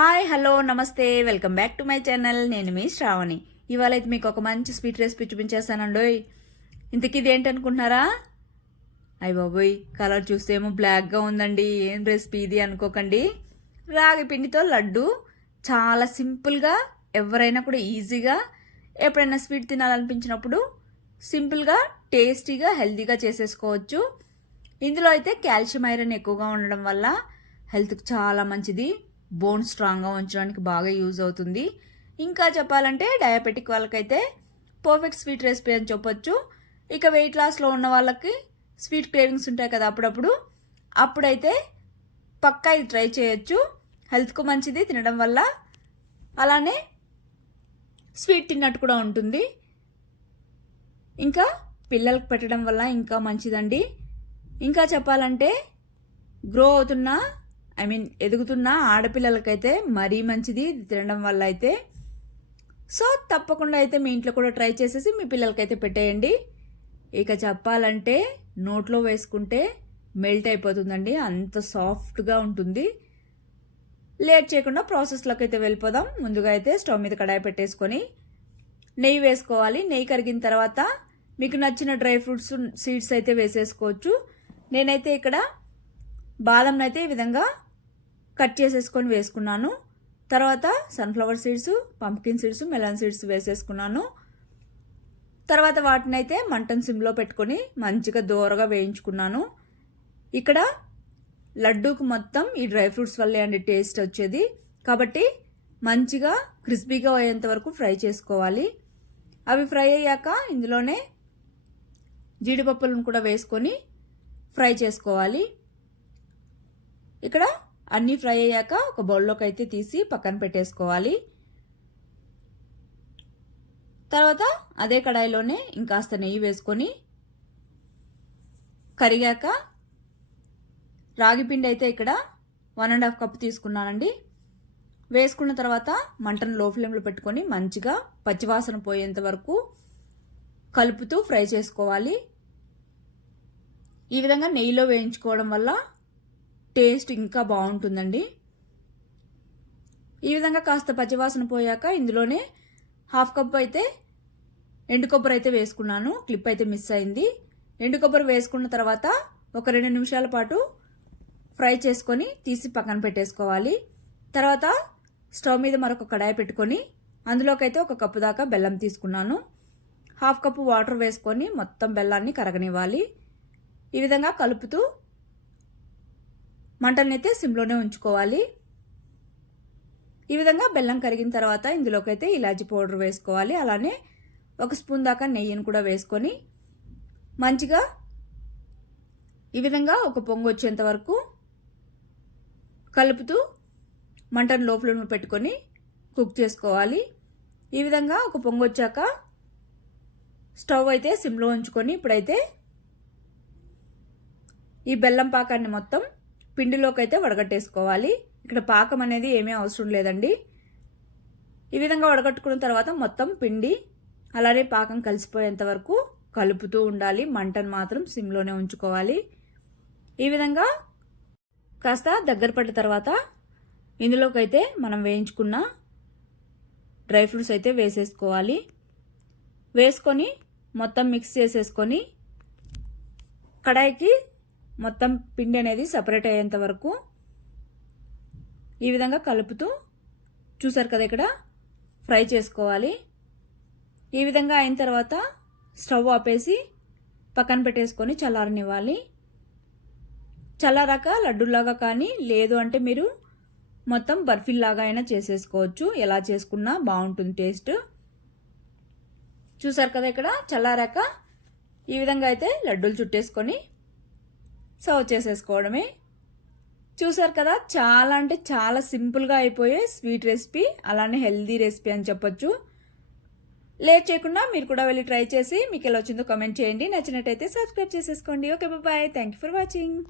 Hi hello నమస్తే welcome back to my channel. నేను మీ శ్రావణి. ఇవాళ అయితే మీకు ఒక మంచి స్వీట్ రెసిపీ చూపించేస్తానండోయ్. ఇంతకీ ఇది ఏంటనుకుంటున్నారా? అయ్య బాబోయ్, కలర్ చూస్తే ఏమో బ్లాక్గా ఉందండి. ఏం రెసిపీ ఇది అనుకోకండి. రాగి పిండితో లడ్డు చాలా సింపుల్గా, ఎవరైనా కూడా ఈజీగా ఎప్పుడైనా స్వీట్ తినాలనిపించినప్పుడు సింపుల్గా, టేస్టీగా, హెల్తీగా చేసేసుకోవచ్చు. ఇందులో అయితే కాల్షియం ఐరన్ ఎక్కువగా ఉండడం వల్ల హెల్త్కి చాలా మంచిది. బోన్ స్ట్రాంగ్గా ఉంచడానికి బాగా యూజ్ అవుతుంది. ఇంకా చెప్పాలంటే డయాబెటిక్ వాళ్ళకైతే పర్ఫెక్ట్ స్వీట్ రెసిపీ అని చెప్పొచ్చు. ఇక వెయిట్ లాస్లో ఉన్న వాళ్ళకి స్వీట్ క్రేవింగ్స్ ఉంటాయి కదా అప్పుడైతే పక్కా ఇది ట్రై చేయొచ్చు. హెల్త్కు మంచిది తినడం వల్ల, అలానే స్వీట్ తిన్నట్టు కూడా ఉంటుంది. ఇంకా పిల్లలకు పెట్టడం వల్ల ఇంకా మంచిదండి. ఇంకా చెప్పాలంటే గ్రో అవుతున్న ఎదుగుతున్న ఆడపిల్లలకైతే మరీ మంచిది తినడం వల్ల అయితే. సో తప్పకుండా అయితే మీ ఇంట్లో కూడా ట్రై చేసేసి మీ పిల్లలకైతే పెట్టేయండి. ఇక చెప్పాలంటే నోట్లో వేసుకుంటే మెల్ట్ అయిపోతుందండి, అంత సాఫ్ట్గా ఉంటుంది. లేట్ చేయకుండా ప్రాసెస్లోకి అయితే వెళ్ళిపోదాం. ముందుగా అయితే స్టవ్ మీద కడాయి పెట్టేసుకొని నెయ్యి వేసుకోవాలి. నెయ్యి కరిగిన తర్వాత మీకు నచ్చిన డ్రై ఫ్రూట్స్, సీడ్స్ అయితే వేసేసుకోవచ్చు. నేనైతే ఇక్కడ బాదంని అయితే ఈ విధంగా కట్ చేసేసుకొని వేసుకున్నాను. తర్వాత sunflower seeds, pumpkin seeds, melon seeds వేసేసుకున్నాను. తర్వాత వాటిని అయితే మంటను సిమ్లో పెట్టుకొని మంచిగా దూరగా వేయించుకున్నాను. ఇక్కడ లడ్డూకు మొత్తం ఈ డ్రై ఫ్రూట్స్ వల్లే అండి టేస్ట్ వచ్చేది. కాబట్టి మంచిగా క్రిస్పీగా అయ్యేంత వరకు ఫ్రై చేసుకోవాలి. అవి ఫ్రై అయ్యాక ఇందులోనే జీడిపప్పులను కూడా వేసుకొని ఫ్రై చేసుకోవాలి. ఇక్కడ అన్నీ ఫ్రై అయ్యాక ఒక బౌల్లోకి అయితే తీసి పక్కన పెట్టేసుకోవాలి. తర్వాత అదే కడాయిలోనే ఇంకాస్త నెయ్యి వేసుకొని కరిగాక రాగి పిండి అయితే ఇక్కడ 1.5 కప్ తీసుకున్నానండి. వేసుకున్న తర్వాత మంటను లో ఫ్లేమ్లో పెట్టుకొని మంచిగా పచ్చివాసన పోయేంత వరకు కలుపుతూ ఫ్రై చేసుకోవాలి. ఈ విధంగా నెయ్యిలో వేయించుకోవడం వల్ల టేస్ట్ ఇంకా బాగుంటుందండి. ఈ విధంగా కాస్త పచ్చివాసన పోయాక ఇందులోనే 1/2 కప్ అయితే ఎండు కొబ్బరి అయితే వేసుకున్నాను. క్లిప్ అయితే మిస్ అయింది. ఎండు కొబ్బరి వేసుకున్న తర్వాత ఒక 2 నిమిషాల పాటు ఫ్రై చేసుకొని తీసి పక్కన పెట్టేసుకోవాలి. తర్వాత స్టవ్ మీద మరొక కడాయి పెట్టుకొని అందులోకి అయితే 1 కప్పు దాకా బెల్లం తీసుకున్నాను. 1/2 కప్పు వాటర్ వేసుకొని మొత్తం బెల్లాన్ని కరగనివ్వాలి. ఈ విధంగా కలుపుతూ మంటలను అయితే సిమ్లోనే ఉంచుకోవాలి. ఈ విధంగా బెల్లం కరిగిన తర్వాత ఇందులోకి అయితే ఇలాచీ పౌడర్ వేసుకోవాలి. అలానే 1 స్పూన్ దాకా నెయ్యిని కూడా వేసుకొని మంచిగా ఈ విధంగా ఒక పొంగు వచ్చేంత వరకు కలుపుతూ మంటను లో ఫ్లేమ్లో పెట్టుకొని కుక్ చేసుకోవాలి. ఈ విధంగా ఒక పొంగు వచ్చాక స్టవ్ అయితే సిమ్లో ఉంచుకొని ఇప్పుడైతే ఈ బెల్లం పాకాన్ని మొత్తం పిండిలోకి అయితే వడగట్టేసుకోవాలి. ఇక్కడ పాకం అనేది ఏమీ అవసరం లేదండి. ఈ విధంగా వడగట్టుకున్న తర్వాత మొత్తం పిండి అలానే పాకం కలిసిపోయేంత వరకు కలుపుతూ ఉండాలి. మంటను మాత్రం సిమ్లోనే ఉంచుకోవాలి. ఈ విధంగా కాస్త దగ్గర పడ్డ తర్వాత ఇందులోకి అయితే మనం వేయించుకున్న డ్రై ఫ్రూట్స్ అయితే వేసేసుకోవాలి. వేసుకొని మొత్తం మిక్స్ చేసేసుకొని కడాయికి మొత్తం పిండి అనేది సపరేట్ అయ్యేంత వరకు ఈ విధంగా కలుపుతూ చూసారు కదా ఇక్కడ ఫ్రై చేసుకోవాలి. ఈ విధంగా అయిన తర్వాత స్టవ్ ఆపేసి పక్కన పెట్టేసుకొని చల్లారనివ్వాలి. చల్లారాక లడ్డూలాగా కానీ లేదు అంటే మీరు మొత్తం బర్ఫీలాగా అయినా చేసేసుకోవచ్చు. ఎలా చేసుకున్నా బాగుంటుంది టేస్ట్. చూసారు కదా ఇక్కడ చల్లారాక ఈ విధంగా అయితే లడ్డూలు చుట్టేసుకొని సర్వ్ చేసేసుకోవడమే. చూసారు కదా, చాలా అంటే చాలా సింపుల్గా అయిపోయే స్వీట్ రెసిపీ, అలానే హెల్దీ రెసిపీ అని చెప్పొచ్చు. లేట్ చేయకుండా మీరు కూడా వెళ్ళి ట్రై చేసి మీకు ఎలా వచ్చిందో కామెంట్ చేయండి. నచ్చినట్టయితే సబ్స్క్రైబ్ చేసేసుకోండి. Okay bye, thank you for watching.